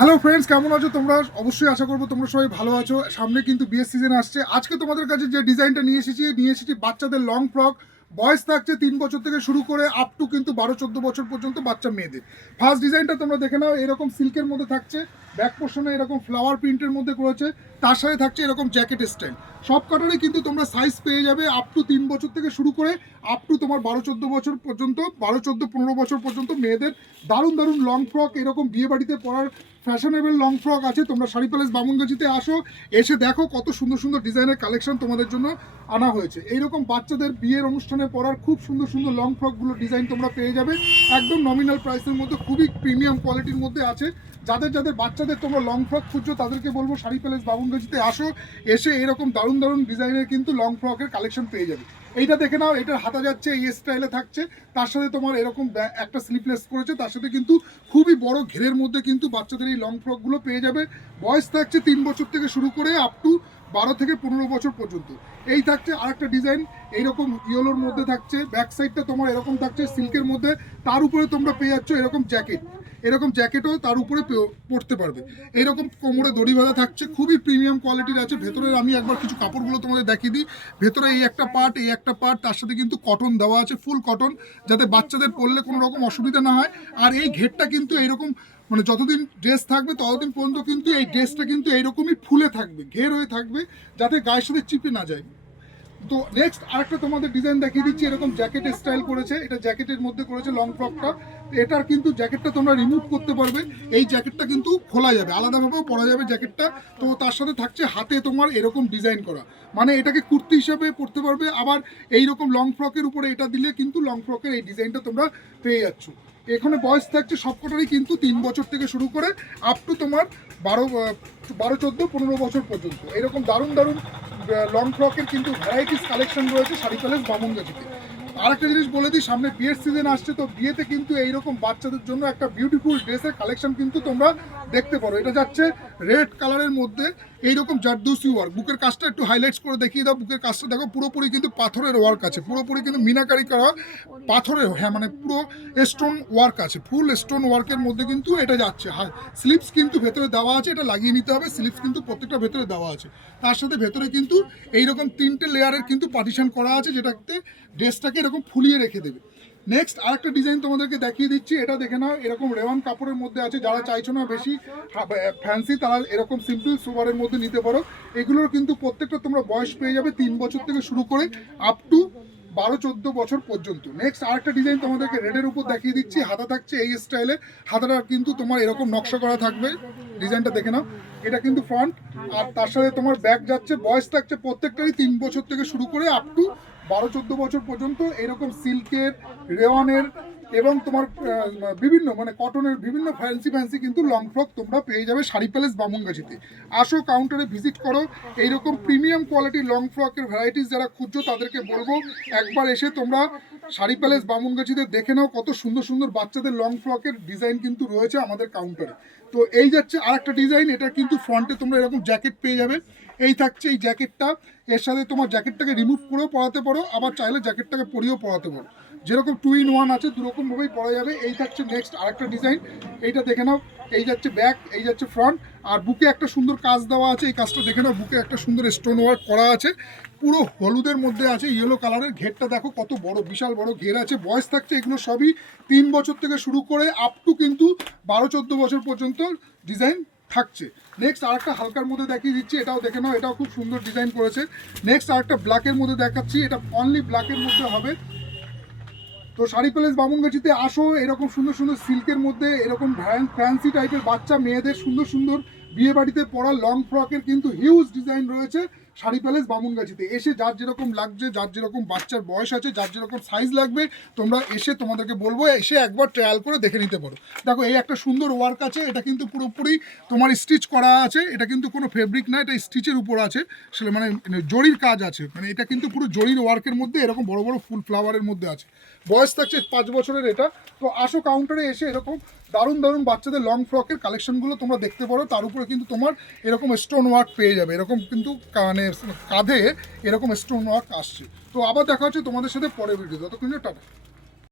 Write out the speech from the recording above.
Hello friends, কেমন আছো তোমরা? অবশ্যই আশা করবো তোমরা সবাই ভালো আছো। সামনে কিন্তু বিয়ের সিজন আসছে। আজকে তোমাদের কাছে যে ডিজাইনটা নিয়ে এসেছি বাচ্চাদের লং ফ্রক। বয়স থাকছে 3 বছর থেকে শুরু করে আপ টু কিন্তু 12-14 বছর পর্যন্ত বাচ্চা মেয়েদের। ফার্স্ট ডিজাইনটা তোমরা দেখে নাও, এরকম সিল্কের মধ্যে থাকছে, ব্যাক পোর্শনে এরকম ফ্লাওয়ার প্রিন্টের মধ্যে করেছে, তার সাথে থাকছে এরকম জ্যাকেট স্টাইল। সব কাটারই কিন্তু তোমরা সাইজ পেয়ে যাবে আপ টু 3 বছর থেকে শুরু করে আপ টু তোমার 12-14 বছর পর্যন্ত, 12-14-15 বছর পর্যন্ত মেয়েদের দারুণ দারুণ লং ফ্রক, এরকম বিয়ে বাড়িতে পরার ফ্যাশনেবল লং ফ্রক আছে। তোমরা শাড়ি প্যালেস বামুনগাছিতে আসো, এসে দেখো কত সুন্দর সুন্দর ডিজাইনের কালেকশন তোমাদের জন্য আনা হয়েছে। এইরকম বাচ্চাদের বিয়ের অনুষ্ঠানে পরার খুব সুন্দর সুন্দর লং ফ্রকগুলো ডিজাইন তোমরা পেয়ে যাবে একদম নমিনাল প্রাইসের মধ্যে, খুবই প্রিমিয়াম কোয়ালিটির মধ্যে আছে। যাদের যাদের বাচ্চাদের তোমরা লং ফ্রক খুঁজছো তাদেরকে বলবো শাড়ি প্যালেস বামুনগাছিতে আসো, এসে এরকম দারুণ দারুণ ডিজাইনের কিন্তু লং ফ্রকের কালেকশন পেয়ে যাবে। এইটা দেখে নাও, এটার হাতা যাচ্ছে এই স্টাইলে থাকছে, তার সাথে তোমার এরকম একটা স্লিপলেস করেছে, তার সাথে কিন্তু খুবই বড় ঘেরের মধ্যে কিন্তু বাচ্চাদের এই লং ফ্রকগুলো পেয়ে যাবে। বয়স থাকছে 3 বছর থেকে শুরু করে আপ টু 12 থেকে 15 বছর পর্যন্ত। এই থাকছে আরেকটা ডিজাইন, এইরকম ইয়েলোর মধ্যে থাকছে, ব্যাক সাইডটা তোমার এরকম থাকছে সিল্কের মধ্যে, তার উপরে তোমরা পেয়ে যাচ্ছ এরকম জ্যাকেট, এরকম জ্যাকেটও তার উপরে পরতে পারবে। এইরকম কোমরে দড়ি বাঁধা থাকছে, খুবই প্রিমিয়াম কোয়ালিটির আছে। ভেতরের আমি একবার কিছু কাপড়গুলো তোমাদের দেখিয়ে দিই। ভেতরে এই একটা পার্ট, তার সাথে কিন্তু কটন দেওয়া আছে, ফুল কটন, যাতে বাচ্চাদের পরলে কোনো রকম অসুবিধা না হয়। আর এই ঘেরটা কিন্তু এইরকম, মানে যতদিন ড্রেস থাকবে ততদিন পর্যন্ত কিন্তু এই ড্রেসটা কিন্তু এইরকমই ফুলে থাকবে, ঘের হয়ে থাকবে, যাতে গায়ের সাথে চিপে না যায়। তো নেক্সট আরেকটা তোমাদের ডিজাইন দেখিয়ে দিচ্ছি, এরকম জ্যাকেট স্টাইল করেছে, এটা জ্যাকেটের মধ্যে করেছে লং ফ্রকটা। এটার কিন্তু জ্যাকেটটা তোমরা রিমুভ করতে পারবে, এই জ্যাকেটটা কিন্তু খোলা যাবে, আলাদাভাবেও পরা যাবে জ্যাকেটটা। তো তার সাথে থাকছে হাতে তোমার এরকম ডিজাইন করা, মানে এটাকে কুর্তি হিসাবে পরতে পারবে। আবার এইরকম লং ফ্রকের উপরে এটা দিলে কিন্তু লং ফ্রকের এই ডিজাইনটা তোমরা পেয়ে যাচ্ছ। এখানে বয়স থাকছে সবকটারই কিন্তু 3 বছর থেকে শুরু করে আপ টু তোমার 12-14-15 বছর পর্যন্ত। এরকম দারুণ দারুণ লং ফ্রকের কিন্তু ভ্যারাইটিস কালেকশন রয়েছে শাড়ি প্যালেস বামুনগাছিতে। আরেকটা জিনিস বলে দিই, সামনে বিয়ের সিজন আসছে, তো বিয়েতে কিন্তু এইরকম বাচ্চাদের জন্য একটা বিউটিফুল ড্রেসের কালেকশন কিন্তু তোমরা দেখতে পারো। এটা যাচ্ছে রেড কালারের মধ্যে, এইরকম জারদৌসি ওয়ার্ক। বুকের কাজটা একটু হাইলাইটস করে দেখিয়ে দাও। বুকের কাজটা দেখো, পুরোপুরি কিন্তু পাথরের ওয়ার্ক আছে, পুরোপুরি কিন্তু মিনাকারি করা পাথরের, হ্যাঁ মানে পুরো স্টোন ওয়ার্ক আছে, ফুল স্টোন ওয়ার্কের মধ্যে কিন্তু এটা যাচ্ছে। স্লিপস কিন্তু ভেতরে দেওয়া আছে, এটা লাগিয়ে নিতে হবে। স্লিপস কিন্তু প্রত্যেকটা ভেতরে দেওয়া আছে, তার সাথে ভেতরে কিন্তু এইরকম 3টে লেয়ারের কিন্তু পার্টিশন করা আছে, যেটাতে ড্রেসটাকে এরকম ফুলিয়ে রেখে দেবে। নেক্সট আরেকটা ডিজাইন তোমাদেরকে দেখিয়ে দিচ্ছি, এটা দেখে নাও, এরকম রেওয়ান কাপড়ের মধ্যে আছে। যারা চাইছো না বেশি ফ্যান্সি, তারা এরকম সিম্পল সোবারের মধ্যে নিতে পারো। এগুলোর কিন্তু প্রত্যেকটা তোমরা বয়স পেয়ে যাবে 3 বছর থেকে শুরু করে আপ টু 12-14 বছর পর্যন্ত। নেক্সট আরেকটা ডিজাইন তোমাদেরকে রেডের উপর দেখিয়ে দিচ্ছি, হাতা থাকছে এই স্টাইলে, হাতাটা কিন্তু তোমার এরকম নকশা করা থাকবে। ডিজাইনটা দেখে নাও, এটা কিন্তু ফ্রন্ট, আর তার সাথে তোমার ব্যাক যাচ্ছে। বয়স থাকছে প্রত্যেকটারই 3 বছর থেকে শুরু করে আপ টু 12-14 বছর পর্যন্ত। এরকম সিল্কের, রেওয়ানের এবং তোমার বিভিন্ন মানে কটনের বিভিন্ন ফ্যান্সি কিন্তু লং ফ্রক তোমরা পেয়ে যাবে শাড়ি প্যালেস বামুনগাছিতে। আসো, কাউন্টারে ভিজিট করো। এইরকম প্রিমিয়াম কোয়ালিটির লং ফ্রকের ভ্যারাইটিস যারা খুঁজছো তাদেরকে বলবো একবার এসে তোমরা শাড়ি প্যালেস বামুনগাছিতে দেখে নাও, কত সুন্দর সুন্দর বাচ্চাদের লং ফ্রকের ডিজাইন কিন্তু রয়েছে আমাদের কাউন্টারে। তো এই যাচ্ছে আরেকটা ডিজাইন, এটা কিন্তু ফ্রন্টে তোমরা এরকম জ্যাকেট পেয়ে যাবে। এই থাকছে এই জ্যাকেটটা, এর সাথে তোমার জ্যাকেটটাকে রিমুভ করেও পরাতে পারো, আবার চাইলে জ্যাকেটটাকে পরিয়েও পরাতে পারো। যেরকম 2-in-1 আছে, দুরকমভাবেই পরা যাবে। এই থাকছে নেক্সট আরেকটা ডিজাইন, এইটা দেখে নাও। এই যাচ্ছে ব্যাক, এই যাচ্ছে ফ্রন্ট, আর বুকে একটা সুন্দর কাজ দেওয়া আছে। এই কাজটা দেখে নাও, বুকে একটা সুন্দর স্টোন ওয়ার্ক করা আছে, পুরো হলুদের মধ্যে আছে, ইয়েলো কালারের। ঘেরটা দেখো কত বড়, বিশাল বড় ঘের আছে। বয়স থাকছে এগুলো সবই 3 বছর থেকে শুরু করে আপ টু কিন্তু 12-14 বছর পর্যন্ত ডিজাইন থাকছে। নেক্সট আরেকটা হালকার মধ্যে দেখিয়ে দিচ্ছি, এটাও দেখে নাও, এটাও খুব সুন্দর ডিজাইন করেছে। নেক্সট আরেকটা ব্ল্যাকের মধ্যে দেখাচ্ছি, এটা অনলি ব্ল্যাকের মধ্যে হবে। তো শাড়ি প্যালেস বামুনগাছিতে আসো, এরকম সুন্দর সুন্দর সিল্কের মধ্যে এরকম ফ্যান্সি টাইপের বাচ্চা মেয়েদের সুন্দর সুন্দর বিয়ে বাড়িতে পরা লং ফ্রকের কিন্তু হিউজ ডিজাইন রয়েছে শাড়ি প্যালেস বামুনগাছিতে। এসে যার যেরকম লাগছে, যার যেরকম বাচ্চার বয়স আছে, যার যেরকম সাইজ লাগবে, তোমরা এসে, তোমাদেরকে বলবো এসে একবার ট্রায়াল করে দেখে নিতে পারো। দেখো এই একটা সুন্দর ওয়ার্ক আছে, এটা কিন্তু পুরোপুরি তোমার স্টিচ করা আছে, এটা কিন্তু কোনো ফেব্রিক না, এটা স্টিচের উপর আছে, সেটা মানে জরির কাজ আছে, মানে এটা কিন্তু পুরো জরির ওয়ার্কের মধ্যে এরকম বড় বড় ফুল ফ্লাওয়ারের মধ্যে আছে। বয়স থাকছে 5 বছরের এটা। তো আসো, কাউন্টারে এসে এরকম দারুণ দারুণ বাচ্চাদের লং ফ্রকের কালেকশনগুলো তোমরা দেখতে পারো। তার উপরে কিন্তু তোমার এরকম স্টোন ওয়ার্ক পেয়ে যাবে, এরকম কিন্তু মানে কাঁধে এরকম স্টোন ওয়ার্ক আসছে। তো আবার দেখা হচ্ছে তোমাদের সাথে পরের ভিডিও, ততক্ষণ টাটা।